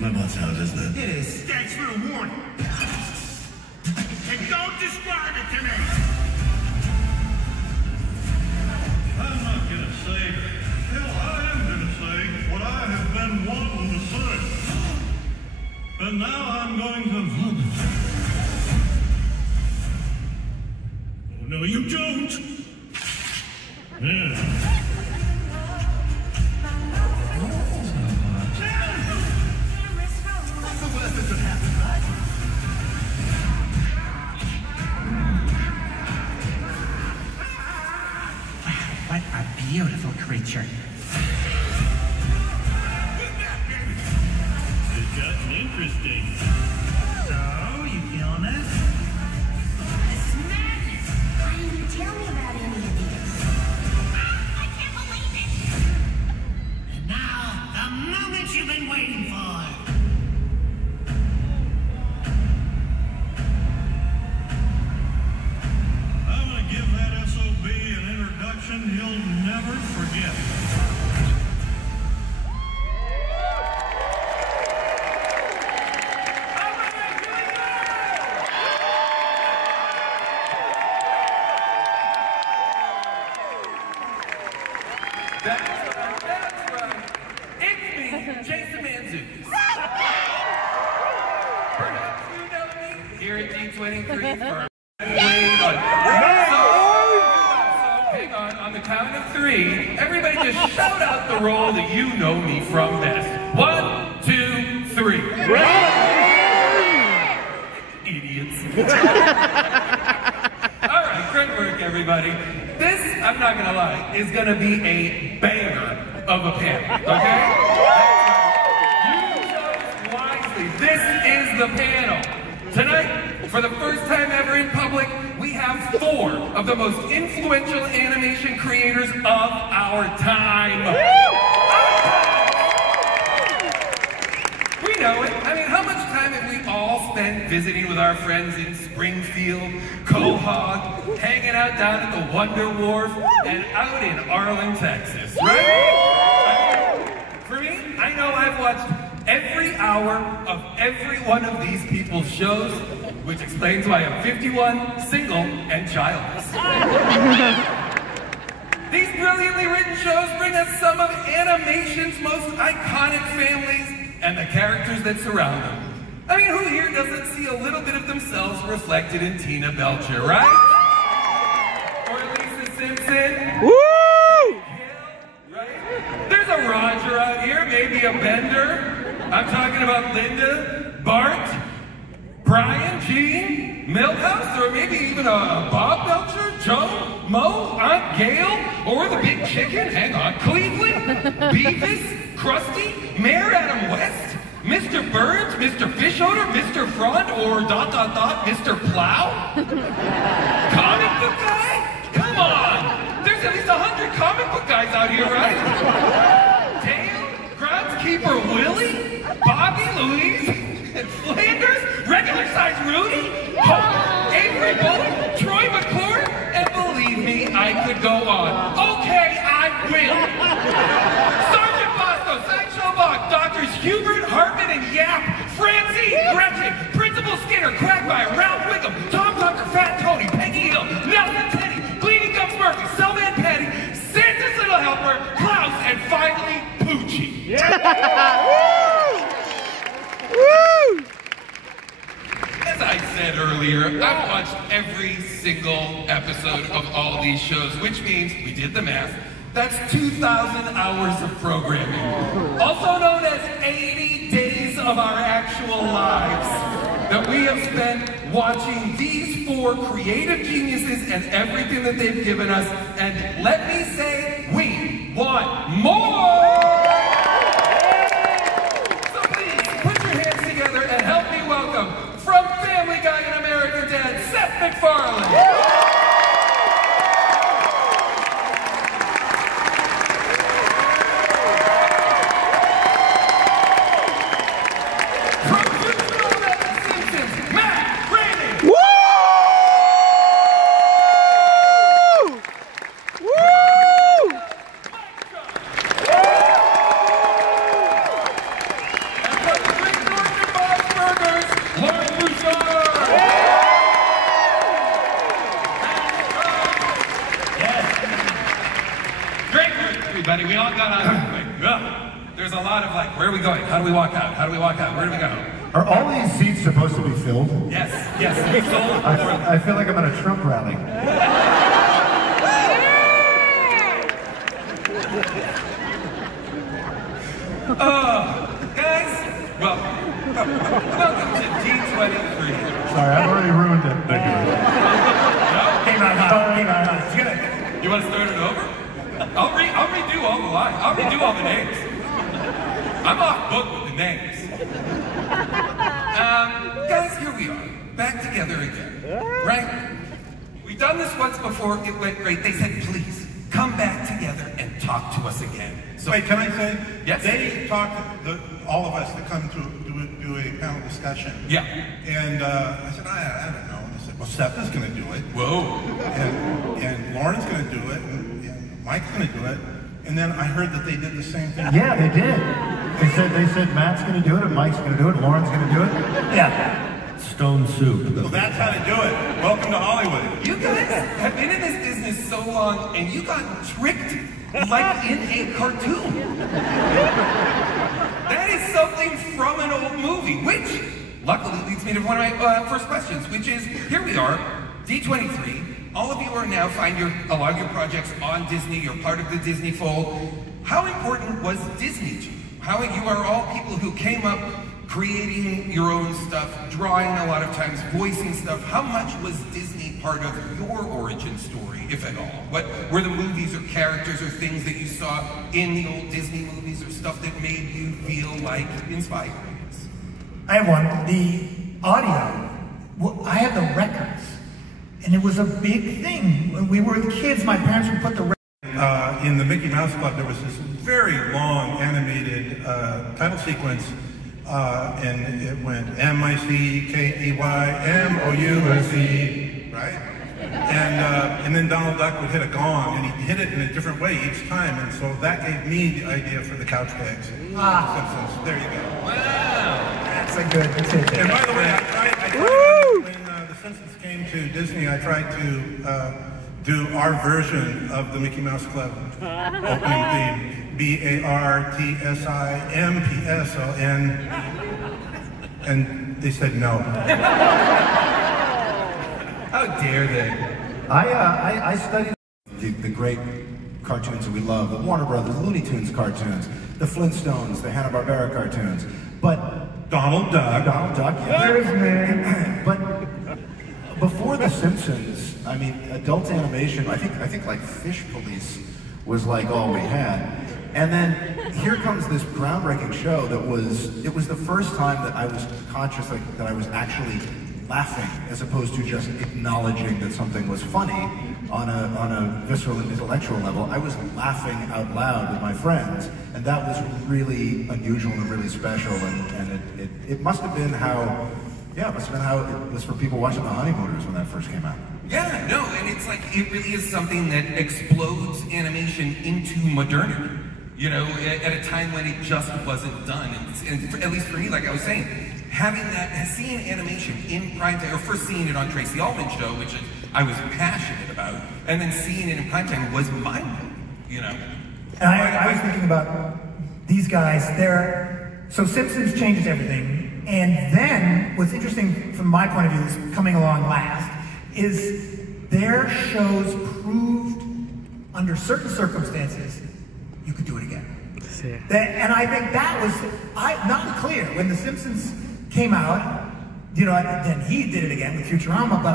That's how it is, then. It is. Thanks for the warning. And don't describe it to me. I'm not gonna say, hell, I am gonna say what I have been wanting to say. And now I'm going to... Oh, no, you don't. Yeah. What a beautiful creature. It's gotten interesting. So, you feeling it? This is madness. Why didn't you tell me about any of this? I can't believe it. And now, the moment you've been waiting for. I'm gonna give that SOB an introduction he'll never forget. That's right. It's me, Jason Manzukis. Perhaps you know me here at D23 for hang on the count of 3, everybody just shout out the role that you know me from best. 1, 2, 3. Idiots. All right, great work, everybody. This, I'm not gonna lie, is gonna be a banger of a panel, okay? You chose wisely. This is the panel. Tonight, for the first time ever in public, we have 4 of the most influential animation creators of our time. We know it. I mean, how much time have we all spent visiting with our friends in Springfield, Quahog, hanging out down at the Wonder Wharf, and out in Arlen, Texas, right? For me, I know I've watched every hour of every one of these people's shows, which explains why I'm 51, single, and childless. These brilliantly written shows bring us some of animation's most iconic families and the characters that surround them. I mean, who here doesn't see a little bit of themselves reflected in Tina Belcher, right? Or Lisa Simpson? Woo! Right? There's a Roger out here, maybe a Bender. I'm talking about Linda, Bart, Brian, Gene, Milhouse, or maybe even a Bob Belcher, Joe, Mo, Aunt Gail, or the Big Chicken, hang on, Cleveland, Beavis, Krusty, Mayor Adam West, Mr. Burns, Mr. Fish Odor, Mr. Front, or ... Mr. Plow? Comic book guy? Come on! There's at least 100 comic book guys out here, right? Dale, Groundskeeper Willie, Bobby Louise, and Flanders, regular size Rudy, Homer, Avery Bullock, Troy McClure, and believe me, I could go on. Okay, I will. Sergeant Bosco, Sideshow Bach, Doctors Hubert, Hartman, and Yap, Francine, Gretchen, Principal Skinner, Quagmire, Ralph Wiggum, Tom Tucker, Fat Tony, Peggy Hill, Nelson Teddy, Bleeding Gums Murphy, Selman Petty, Santa's Little Helper, Klaus, and finally, Poochie. Yeah! Woo! Woo! As I said earlier, I've watched every single episode of all these shows, which means, we did the math, that's 2,000 hours of programming. Also known as 80 days of our actual lives that we have spent watching these 4 creative geniuses and everything that they've given us. And let me say, we want more! So please, put your hands together and help me welcome, from Family Guy and American Dad, Seth MacFarlane. Simpsons, Matt Groening. Woo! Woo! And from the everybody. We all got out quick. There's a lot of like, where are we going? How do we walk out? How do we walk out? Where do we go? Are all these seats supposed to be filled? Yes, yes. Sold. I feel like I'm at a Trump rally. Guys, welcome to D23. Sorry, I've already ruined it. Thank you. Hang on. You want to start it over? I'll redo all the lines. I'll redo all the names. I'm off book with the names. Guys, here we are, back together again, right? We've done this once before, it went great. They said, please, come back together and talk to us again. So, wait, can I say? Yes. They talked, all of us, to come to do a panel discussion. Yeah. And I said, I don't know. And they said, well, Seth is going to do it. Whoa. And Lauren's going to do it. And Mike's going to do it. And then I heard that they did the same thing. Yeah, they did. They said Matt's going to do it, and Mike's going to do it, and Lauren's going to do it. Yeah. Stone soup. Well, that's how to do it. Welcome to Hollywood. You guys have been in this business so long, and you got tricked like in a cartoon. That is something from an old movie, which luckily leads me to one of my first questions, which is, here we are, D23. All of you are now a lot of your projects on Disney. You're part of the Disney fold. How important was Disney to you? How you are all people who came up creating your own stuff, drawing a lot of times, voicing stuff. How much was Disney part of your origin story, if at all? What were the movies or characters or things that you saw in the old Disney movies or stuff that made you feel like inspired? I have one. The audio. Well, I have the records. And it was a big thing. When we were kids, my parents would put the records. In the Mickey Mouse Club, there was this very long animated title sequence, and it went M-I-C-K-E-Y-M-O-U-S-E, right? And then Donald Duck would hit a gong, and he'd hit it in a different way each time, and so that gave me the idea for the couch tags. Simpsons. There you go. Wow. That's a good tip. And by the way, I tried when the Simpsons came to Disney, I tried to do our version of the Mickey Mouse Club opening theme, B-A-R-T-S-I-M-P-S-O-N, and they said no. How dare they? I studied the great cartoons that we love, the Warner Brothers, Looney Tunes cartoons, the Flintstones, the Hanna-Barbera cartoons, but Donald Duck, yeah. There's me. But before the Simpsons, I mean, adult animation, I think like Fish Police was like all we had. And then here comes this groundbreaking show it was the first time that I was conscious that I was actually laughing as opposed to just acknowledging that something was funny on a visceral and intellectual level. I was laughing out loud with my friends, and that was really unusual and really special, and it must have been how it was for people watching The Honeymooners when that first came out. Yeah, no, and it's like, it really is something that explodes animation into modernity. You know, at a time when it just wasn't done. And at least for me, like I was saying, seeing animation in prime time, or first seeing it on Tracy Ullman's show, which I was passionate about, and then seeing it in prime time was mind-blowing, you know? And I was thinking about these guys, so Simpsons changes everything, and then what's interesting from my point of view is coming along last, is their shows proved under certain circumstances you could do it again. And I think that was not clear when The Simpsons came out. You know, then he did it again with Futurama. But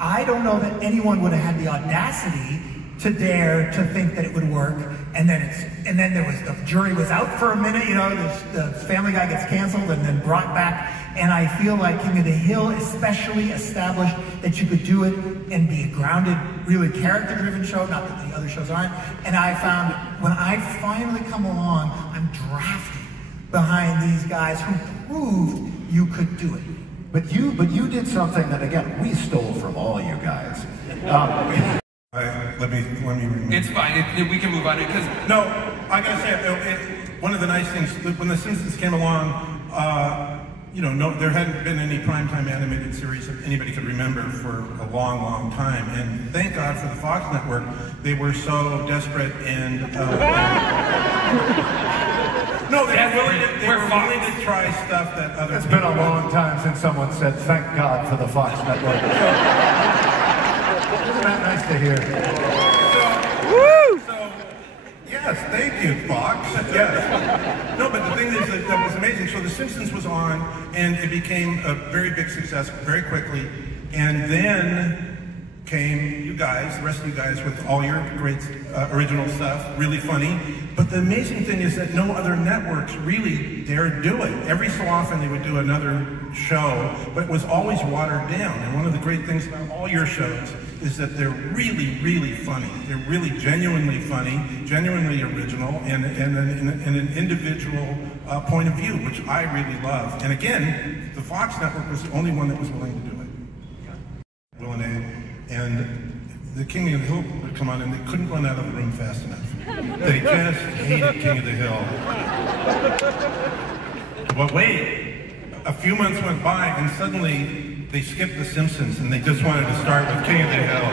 I don't know that anyone would have had the audacity to dare to think that it would work. And then there was the jury was out for a minute. You know, the Family Guy gets canceled and then brought back. And I feel like King of the Hill especially established that you could do it and be a grounded, really character-driven show, not that the other shows aren't. And I found when I finally come along, I'm drafted behind these guys who proved you could do it. But you did something that, again, we stole from all you guys. Let me remove. It's fine, we can move on it, because... No, I gotta say, one of the nice things, when The Simpsons came along, you know, no, there hadn't been any primetime animated series that anybody could remember for a long, long time. And thank God for the Fox network. They were so desperate and no, they were willing to try stuff that other It's people been a long time since someone said, thank God for the Fox network. Isn't that nice to hear? So, yes, thank you, Fox. Yes. No, but the thing is that was amazing. So The Simpsons was on, and it became a very big success very quickly. And then came you guys, the rest of you guys, with all your great original stuff, really funny. But the amazing thing is that no other networks really dared do it. Every so often they would do another show, but it was always watered down. And one of the great things about all your shows is that they're really, really funny. They're really genuinely funny, genuinely original, and an individual point of view, which I really love. And again, the Fox network was the only one that was willing to do it. Will and Abe. And the King of the Hill would come on, and they couldn't run out of the room fast enough. They just hated King of the Hill. But wait, a few months went by, and suddenly they skipped The Simpsons, and they just wanted to start with King of the Hill.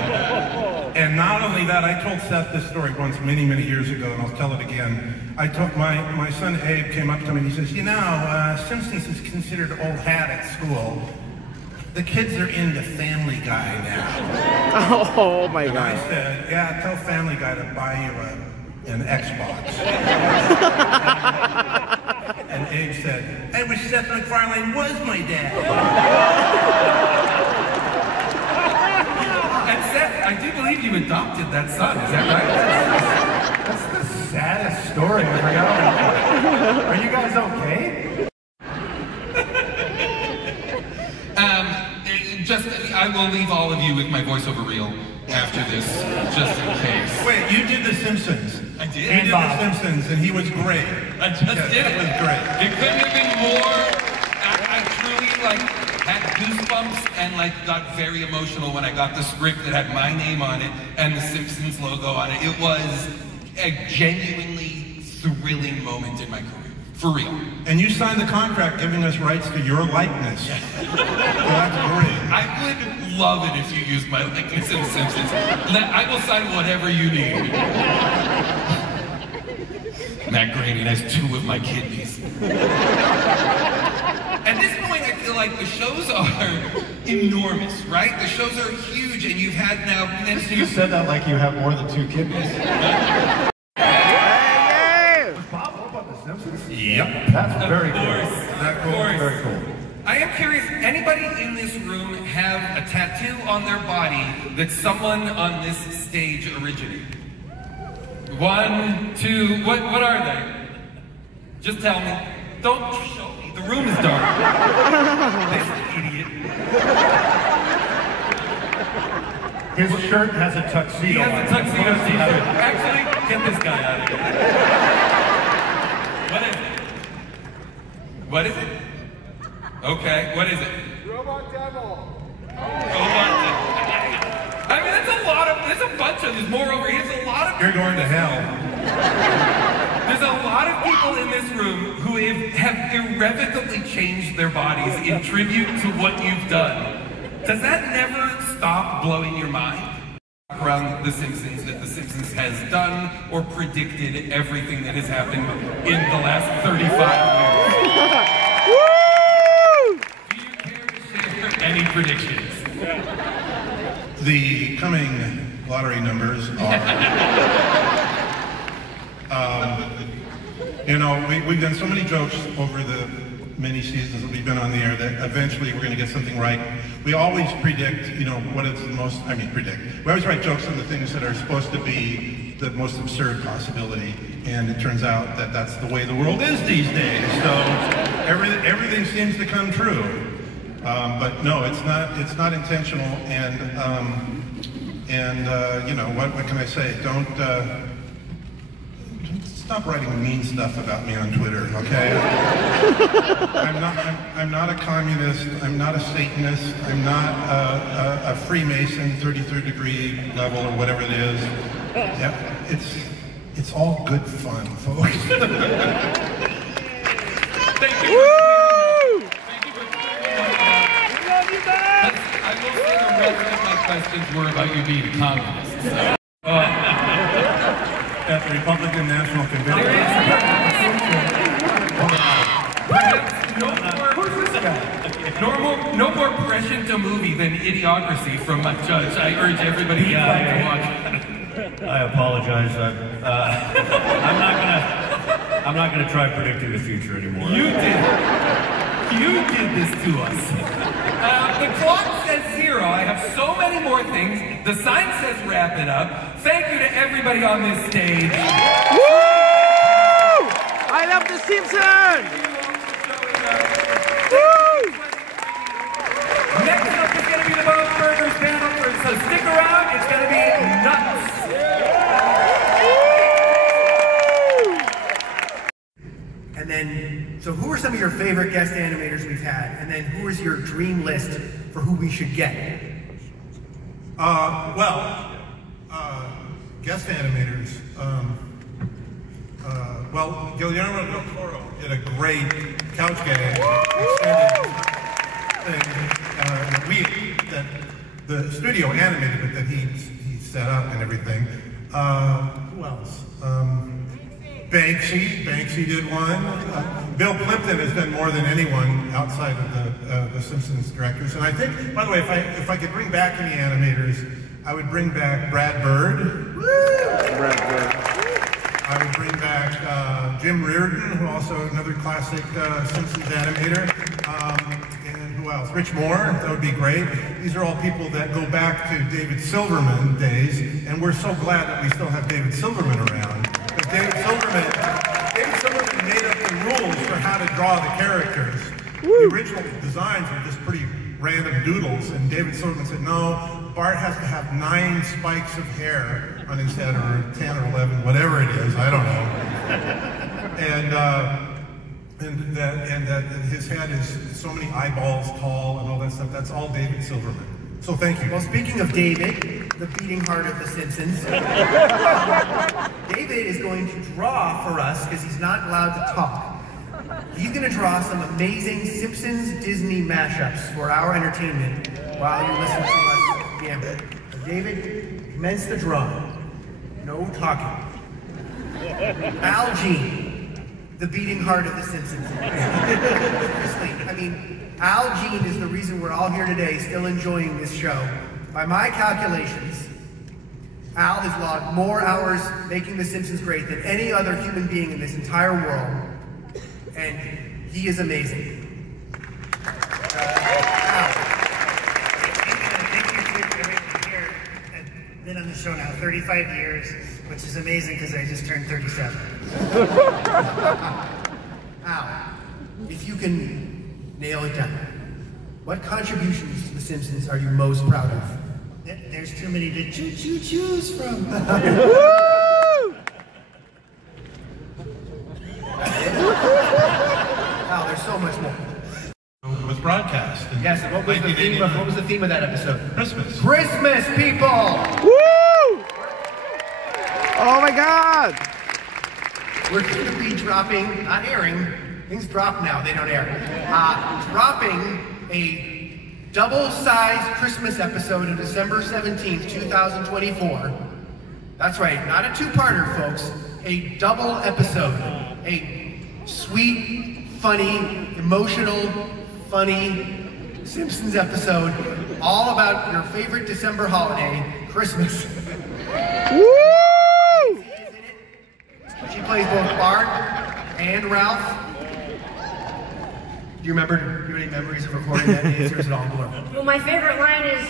And not only that, I told Seth this story once many, many years ago, and I'll tell it again. I told my son Abe came up to me and he says, you know, Simpsons is considered old hat at school. The kids are into Family Guy now. Oh my and God. I said, yeah, tell Family Guy to buy you an Xbox. And Abe said, I wish Seth MacFarlane was my dad. And Seth, I do believe you adopted that son, is that right? That's the saddest story I forgot. Are you guys okay? I will leave all of you with my voiceover reel after this, just in case. Wait, you did The Simpsons. I did. You did The Simpsons, and he was great. I just did it. It was great. It couldn't have been more. I truly had goosebumps and got very emotional when I got the script that had my name on it and the Simpsons logo on it. It was a genuinely thrilling moment in my career. For real. And you signed the contract giving us rights to your likeness. Well, that's great. I would love it if you used my likeness in The Simpsons. I will sign whatever you need. Matt Groening has 2 of my kidneys. At this point, I feel like the shows are enormous, right? The shows are huge, and you've had now... You said that like you have more than 2 kidneys. Yep. That's very cool. Of course. Very cool. I am curious, anybody in this room have a tattoo on their body that someone on this stage originated? 1, 2, what are they? Just tell me. Don't show me. The room is dark. This idiot. His shirt has a tuxedo. He has a tuxedo t-shirt. Actually, get this guy out of here. What is it? What is it? Okay, what is it? Robot Devil. Robot Devil. I mean, that's a lot of, there's a bunch of, there's more over here. There's a lot of You're going to hell. There's a lot of people in this room who have irrevocably changed their bodies in tribute to what you've done. Does that never stop blowing your mind? Around The Simpsons, that The Simpsons has done or predicted everything that has happened in the last 35 years. Do you care to share any predictions? The coming lottery numbers are... you know, we've done so many jokes over the many seasons that we've been on the air that eventually we're going to get something right. We always predict, you know, what is the most, predict. We always write jokes on the things that are supposed to be the most absurd possibility, and it turns out that that's the way the world is these days. So everything seems to come true. But no, it's not intentional, and you know, what can I say? Don't stop writing mean stuff about me on Twitter, okay? I'm not a communist. I'm not a Satanist. I'm not a Freemason, 33rd degree level or whatever it is. Yep, it's all good fun, folks. Thank you. Thank you questions were about you being a communist. So. At the Republican National Convention. No more prescient a movie than Idiocracy from my judge. I urge everybody to watch it. I apologize. I'm not gonna try predicting the future anymore. You did this to us. The clock says 0. I have so many more things. The sign says wrap it up. Thank you to everybody on this stage. Woo! I love the Simpsons! Woo! Next up is going to be the Bone Burgers panel, so stick around. It's going to be nuts. And then, so who are some of your favorite guest animators we've had? And then who is your dream list for who we should get? Guest animators. Well, Guillermo del Toro did a great couch gag extended thing in a week that the studio animated, but that he set up and everything. Who else? Banksy did one. Bill Plimpton has done more than anyone outside of the Simpsons directors. And I think, by the way, if I could bring back any animators, I would bring back Brad Bird. I would bring back Jim Reardon, who also another classic Simpsons animator. And who else? Rich Moore, that would be great. These are all people that go back to David Silverman days, and we're so glad that we still have David Silverman around. Because David Silverman made up the rules for how to draw the characters. The original designs were just pretty random doodles, and David Silverman said, no, Bart has to have 9 spikes of hair on his head, or 10 or 11, whatever it is, I don't know. And that his head is so many eyeballs tall and all that stuff. That's all David Silverman. So thank you. Well, speaking of David, the beating heart of the Simpsons, David is going to draw for us, because he's not allowed to talk. He's going to draw some amazing Simpsons Disney mashups for our entertainment while you listen to us gamble. So David, commence the drawing. No talking. Al Jean, the beating heart of the Simpsons. Seriously, I mean, Al Jean is the reason we're all here today, still enjoying this show. By my calculations, Al has logged more hours making The Simpsons great than any other human being in this entire world, and he is amazing. Al. Thank you to everyone here. I've been on the show now 35 years, which is amazing because I just turned 37. Al, if you can nail it down, what contributions to The Simpsons are you most proud of? There's too many to choose from. Al, there's so much more. It was broadcast. Yes, and what was the theme of that episode? Christmas. Christmas, people! Woo! Oh my God! We're going to be dropping, not airing, things drop now, they don't air. Dropping a double-sized Christmas episode on December 17th, 2024. That's right, not a two-parter, folks. A double episode. A sweet, funny, emotional, funny Simpsons episode, all about your favorite December holiday, Christmas. Woo! She plays both Bart and Ralph. Do you have any memories of recording that? Or is it all blur? Well, my favorite line is,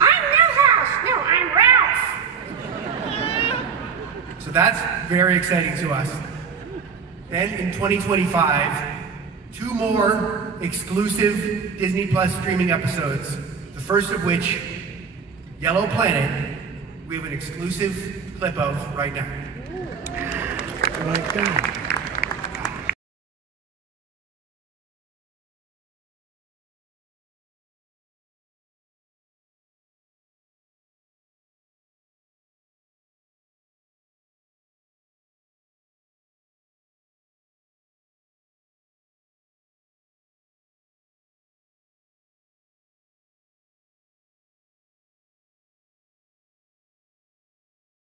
I'm Milhouse! No, I'm Ralph! So that's very exciting to us. Then in 2025, 2 more exclusive Disney Plus streaming episodes. The first of which, Yellow Planet, we have an exclusive clip of right now. Oh my God.